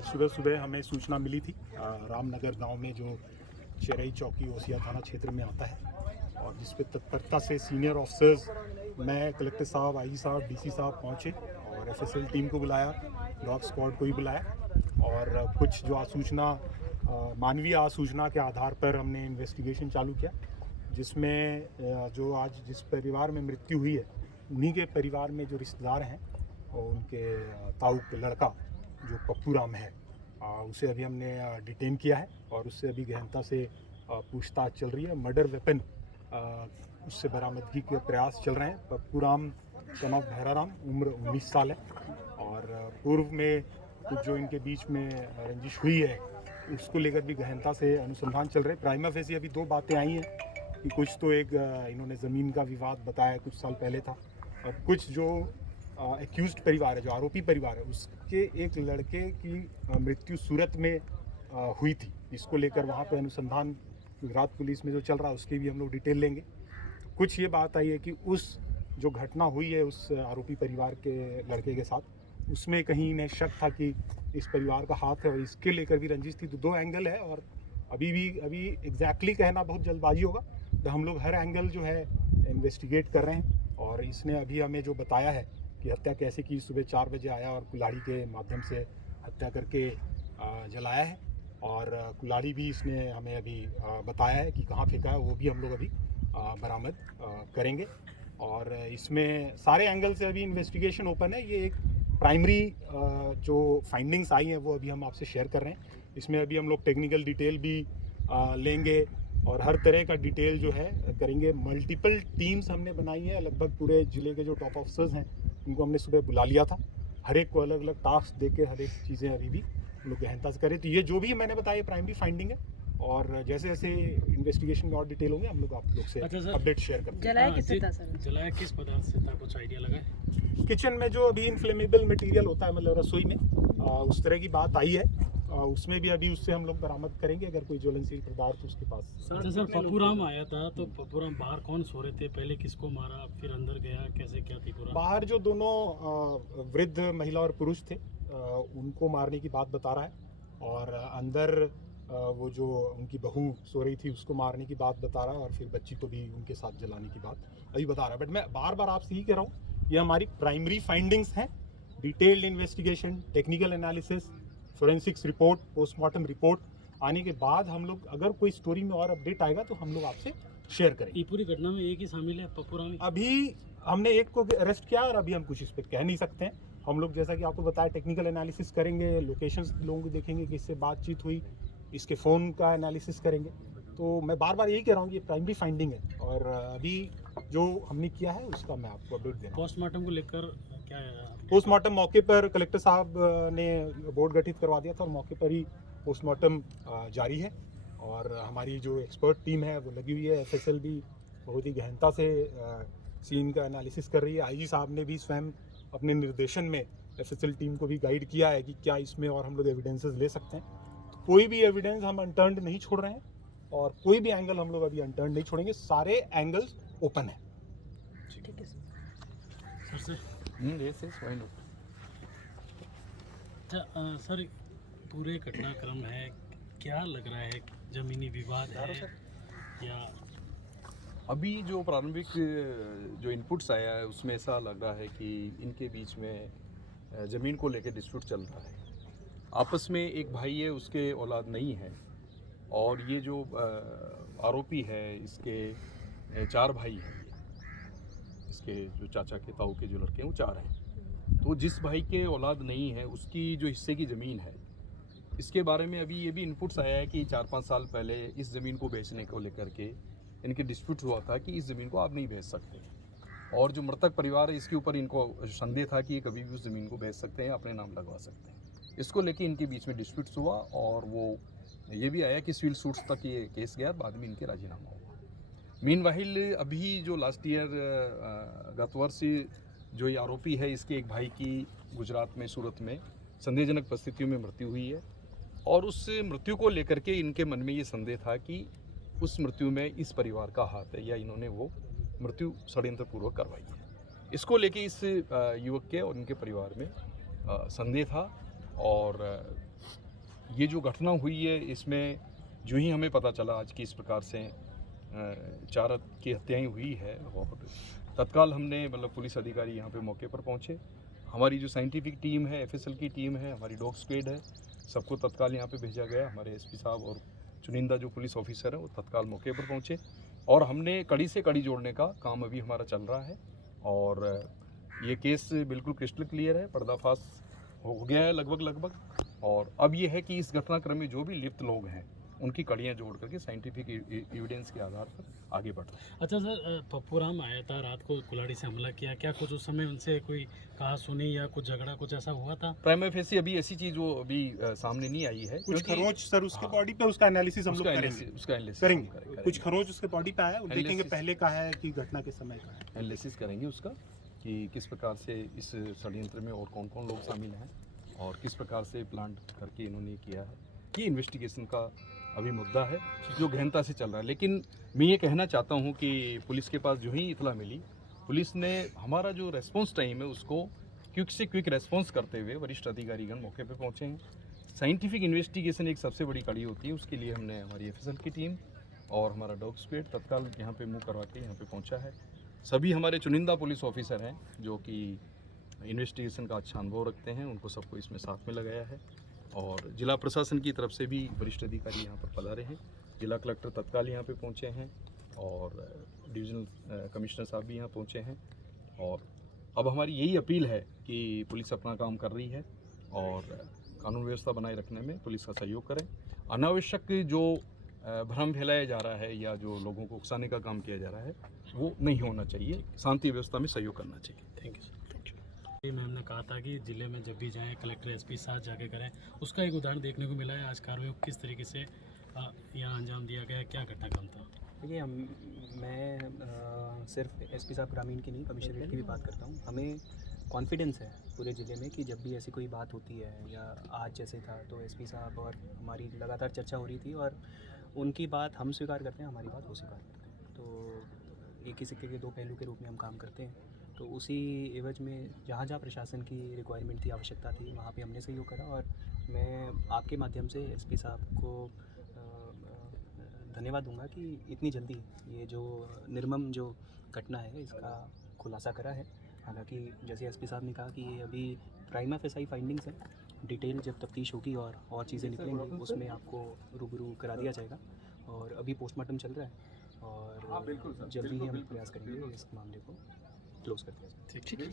आज सुबह सुबह हमें सूचना मिली थी रामनगर गांव में जो चेरई चौकी ओसिया थाना क्षेत्र में आता है और जिस पे तत्परता से सीनियर ऑफिसर्स, मैं, कलेक्टर साहब, आईजी साहब, डीसी साहब पहुंचे और एफएसएल टीम को बुलाया, डॉग स्क्वाड को भी बुलाया और कुछ जो आसूचना मानवीय आसूचना के आधार पर हमने इन्वेस्टिगेशन चालू किया, जिसमें जो आज जिस परिवार में मृत्यु हुई है उन्हीं के परिवार में जो रिश्तेदार हैं और उनके ताऊ के लड़का जो पप्पू राम है, उसे अभी हमने डिटेन किया है और उससे अभी गहनता से पूछताछ चल रही है। मर्डर वेपन उससे बरामदगी के प्रयास चल रहे हैं। पप्पू राम सन ऑफ भैरा राम, उम्र 19 साल है और पूर्व में कुछ जो इनके बीच में रंजिश हुई है उसको लेकर भी गहनता से अनुसंधान चल रहे हैं। प्राइमा फेसी अभी दो बातें आई हैं कि कुछ तो एक इन्होंने ज़मीन का विवाद बताया कुछ साल पहले था और कुछ जो एक्यूज्ड परिवार है, जो आरोपी परिवार है, उसके एक लड़के की मृत्यु सूरत में हुई थी। इसको लेकर वहाँ पे अनुसंधान गुजरात पुलिस में जो चल रहा है उसकी भी हम लोग डिटेल लेंगे। कुछ ये बात आई है कि उस जो घटना हुई है उस आरोपी परिवार के लड़के के साथ, उसमें कहीं इन्हें शक था कि इस परिवार का हाथ है और इसके लेकर भी रंजिश थी। तो दो एंगल है और अभी एग्जैक्टली कहना बहुत जल्दबाजी होगा, तो हम लोग हर एंगल जो है इन्वेस्टिगेट कर रहे हैं और इसने अभी हमें जो बताया है कि हत्या कैसे की, सुबह 4 बजे आया और कुल्हाड़ी के माध्यम से हत्या करके जलाया है और कुल्हाड़ी भी इसने हमें अभी बताया है कि कहाँ फेंका है, वो भी हम लोग अभी बरामद करेंगे और इसमें सारे एंगल से अभी इन्वेस्टिगेशन ओपन है। ये एक प्राइमरी जो फाइंडिंग्स आई हैं वो अभी हम आपसे शेयर कर रहे हैं। इसमें अभी हम लोग टेक्निकल डिटेल भी लेंगे और हर तरह का डिटेल जो है करेंगे। मल्टीपल टीम्स हमने बनाई है, लगभग पूरे ज़िले के जो टॉप ऑफिसर्स हैं उनको हमने सुबह बुला लिया था। हर एक को अलग अलग टास्क दे के हर एक चीज़ें अभी भी हम लोग गहनता से करें। तो ये जो भी मैंने बताया प्राइमरी फाइंडिंग है और जैसे जैसे इन्वेस्टिगेशन में और डिटेल होंगे हम लोग आप लोग से अपडेट शेयर करते हैं। जलाया किससे था सर? जलाया किस पदार्थ से था, कुछ आइडिया लगा है? किचन में जो अभी इन्फ्लेमेबल मटेरियल होता है, मतलब रसोई में, उस तरह की बात आई है। उसमें भी अभी उससे हम लोग बरामद करेंगे अगर कोई ज्वलनशील पदार्थ उसके पास। अच्छा सर, पप्पू राम आया था तो पप्पू राम बाहर कौन सो रहे थे, पहले किसको मारा, फिर अंदर गया, कैसे क्या थी पूरा? बाहर जो दोनों वृद्ध महिला और पुरुष थे उनको मारने की बात बता रहा है और अंदर वो जो उनकी बहू सो रही थी उसको मारने की बात बता रहा है और फिर बच्ची को भी उनके साथ जलाने की बात अभी बता रहा है। बट मैं बार बार आपसे ही कह रहा हूँ, ये हमारी प्राइमरी फाइंडिंग्स हैं। Detailed investigation, technical analysis, forensics report, postmortem report आने के बाद हम लोग अगर कोई स्टोरी में और अपडेट आएगा तो हम लोग आपसे शेयर करेंगे। ये पूरी घटना में एक ही शामिल है, पप्पू राम? अभी हमने एक को अरेस्ट किया और अभी हम कुछ इस पर कह नहीं सकते हैं। हम लोग जैसा कि आपको बताया टेक्निकल एनालिसिस करेंगे, लोकेशंस लोगों को देखेंगे कि इससे बातचीत हुई, इसके फ़ोन का एनालिसिस करेंगे। तो मैं बार बार यही कह रहा हूँ कि ये प्राइमरी फाइंडिंग है और अभी जो हमने किया है उसका मैं आपको अपडेट दे रहा हूँ। पोस्टमार्टम को लेकर क्या है? पोस्टमार्टम मौके पर कलेक्टर साहब ने बोर्ड गठित करवा दिया था और मौके पर ही पोस्टमार्टम जारी है और हमारी जो एक्सपर्ट टीम है वो लगी हुई है। एफएसएल भी बहुत ही गहनता से सीन का एनालिसिस कर रही है। आईजी साहब ने भी स्वयं अपने निर्देशन में एफएसएल टीम को भी गाइड किया है कि क्या इसमें और हम लोग एविडेंसेस ले सकते हैं। तो कोई भी एविडेंस हम अनटर्न्ड नहीं छोड़ रहे हैं और कोई भी एंगल हम लोग अभी अनटर्न्ड नहीं छोड़ेंगे। सारे एंगल्स ओपन है। ठीक है sir. Sir Yes, why not? अच्छा सर, पूरे घटनाक्रम है, क्या लग रहा है, जमीनी विवाद है या? अभी जो प्रारंभिक जो इनपुट्स आया है उसमें ऐसा लग रहा है कि इनके बीच में ज़मीन को लेकर डिस्प्यूट चल रहा है। आपस में एक भाई है, उसके औलाद नहीं है और ये जो आरोपी है इसके 4 भाई हैं। इसके जो चाचा के ताऊ के जो लड़के हैं वो 4 हैं। तो जिस भाई के औलाद नहीं है उसकी जो हिस्से की ज़मीन है, इसके बारे में अभी ये भी इनपुट्स आया है कि 4-5 साल पहले इस ज़मीन को बेचने को लेकर के इनके डिस्प्यूट हुआ था कि इस ज़मीन को आप नहीं बेच सकते और जो मृतक परिवार है इसके ऊपर इनको संदेह था कि ये कभी भी उस ज़मीन को बेच सकते हैं, अपने नाम लगवा सकते हैं। इसको लेके इनके बीच में डिस्प्यूट्स हुआ और वो ये भी आया कि सिविल सूट्स तक ये केस गया, बाद में इनके राजीनामा हुआ। मीनवाइल अभी जो लास्ट ईयर गत वर्ष जो ये आरोपी है इसके एक भाई की गुजरात में सूरत में संदेहजनक परिस्थितियों में मृत्यु हुई है और उस मृत्यु को लेकर के इनके मन में ये संदेह था कि उस मृत्यु में इस परिवार का हाथ है या इन्होंने वो मृत्यु षड्यंत्रपूर्वक करवाई है। इसको लेके इस युवक के और इनके परिवार में संदेह था और ये जो घटना हुई है इसमें जो ही हमें पता चला आज की इस प्रकार से 4 की हत्याएं हुई है, और तत्काल हमने मतलब पुलिस अधिकारी यहाँ पे मौके पर पहुँचे। हमारी जो साइंटिफिक टीम है, एफएसएल की टीम है, हमारी डॉग स्क्वाड है, सबको तत्काल यहाँ पे भेजा गया। हमारे एसपी साहब और चुनिंदा जो पुलिस ऑफिसर है वो तत्काल मौके पर पहुँचे, और हमने कड़ी से कड़ी जोड़ने का काम अभी हमारा चल रहा है। और ये केस बिल्कुल क्रिस्टल क्लियर है, पर्दाफाश हो गया है लगभग। और अब ये है कि इस घटनाक्रम में जो भी लिप्त लोग हैं उनकी कड़ियाँ जोड़ करके साइंटिफिक एविडेंस के आधार पर आगे बढ़ रहे हैं। अच्छा सर, पप्पू राम आया था रात को, कुल्हाड़ी से हमला किया, क्या कुछ उस समय उनसे कोई कहा सुनी या कुछ झगड़ा कुछ ऐसा हुआ था? प्राइमा फेसी अभी ऐसी चीज़ वो अभी सामने नहीं आई है। कुछ क्योंकि खरोंच सर उसके हाँ, बॉडी पे, उसका एनालिसिस हम लोग उसका करेंगे एनालिसिस करेंगे। कुछ खरोंच उसके बॉडी पे आया, वो देखेंगे Analysis- पहले का है कि घटना के समय का है। एनालिसिस करेंगे उसका कि किस प्रकार से इस षड्यंत्र में और कौन कौन लोग शामिल हैं और किस प्रकार से प्लान करके इन्होंने किया है। ये इन्वेस्टिगेशन का अभी मुद्दा है जो गहनता से चल रहा है। लेकिन मैं ये कहना चाहता हूँ कि पुलिस के पास जो ही इतला मिली, पुलिस ने हमारा जो रेस्पॉन्स टाइम है उसको क्विक से क्विक रेस्पॉन्स करते हुए वरिष्ठ अधिकारीगण मौके पे पहुँचे हैं। साइंटिफिक इन्वेस्टिगेशन एक सबसे बड़ी कड़ी होती है, उसके लिए हमने हमारी एफएसएल की टीम और हमारा डॉग स्क्वाड तत्काल यहाँ पे मूव करवा के यहाँ पे पहुँचा है। सभी हमारे चुनिंदा पुलिस ऑफिसर हैं जो कि इन्वेस्टिगेशन का अच्छा अनुभव रखते हैं, उनको सबको इसमें साथ में लगाया है। और जिला प्रशासन की तरफ से भी वरिष्ठ अधिकारी यहाँ पर पधारे हैं। जिला कलेक्टर तत्काल यहाँ पे पहुँचे हैं और डिविजनल कमिश्नर साहब भी यहाँ पहुँचे हैं। और अब हमारी यही अपील है कि पुलिस अपना काम कर रही है और कानून व्यवस्था बनाए रखने में पुलिस का सहयोग करें। अनावश्यक जो भ्रम फैलाया जा रहा है या जो लोगों को उकसाने का काम किया जा रहा है वो नहीं होना चाहिए। शांति व्यवस्था में सहयोग करना चाहिए। Thank you sir. ये मैम ने कहा था कि ज़िले में जब भी जाएं कलेक्टर एसपी साथ जाके करें, उसका एक उदाहरण देखने को मिला है। आज कार्रवाई को किस तरीके से यहाँ अंजाम दिया गया, क्या घटनाक्रम था? देखिए, मैं सिर्फ एसपी साहब ग्रामीण की नहीं, कमिश्नरेट की भी बात करता हूँ। हमें कॉन्फिडेंस है पूरे ज़िले में कि जब भी ऐसी कोई बात होती है या आज जैसे था तो एसपी साहब और हमारी लगातार चर्चा हो रही थी और उनकी बात हम स्वीकार करते हैं, हमारी बात वो स्वीकार करते हैं। तो एक ही सिक्के के दो पहलू के रूप में हम काम करते हैं। तो उसी एवज में जहाँ जहाँ प्रशासन की रिक्वायरमेंट थी, आवश्यकता थी, वहाँ पे हमने सहयोग करा। और मैं आपके माध्यम से एसपी साहब को धन्यवाद दूंगा कि इतनी जल्दी ये जो निर्मम जो घटना है इसका खुलासा करा है। हालांकि जैसे एसपी साहब ने कहा कि ये अभी प्राइमा फेसाई फाइंडिंग्स हैं, डिटेल जब तफ्तीश होगी और चीज़ें निकलेंगी उसमें आपको रूबरू करा दिया जाएगा। और अभी पोस्टमार्टम चल रहा है और जल्दी ही हम प्रयास करेंगे इस मामले को क्लोज कर दिया जाए। ठीक है।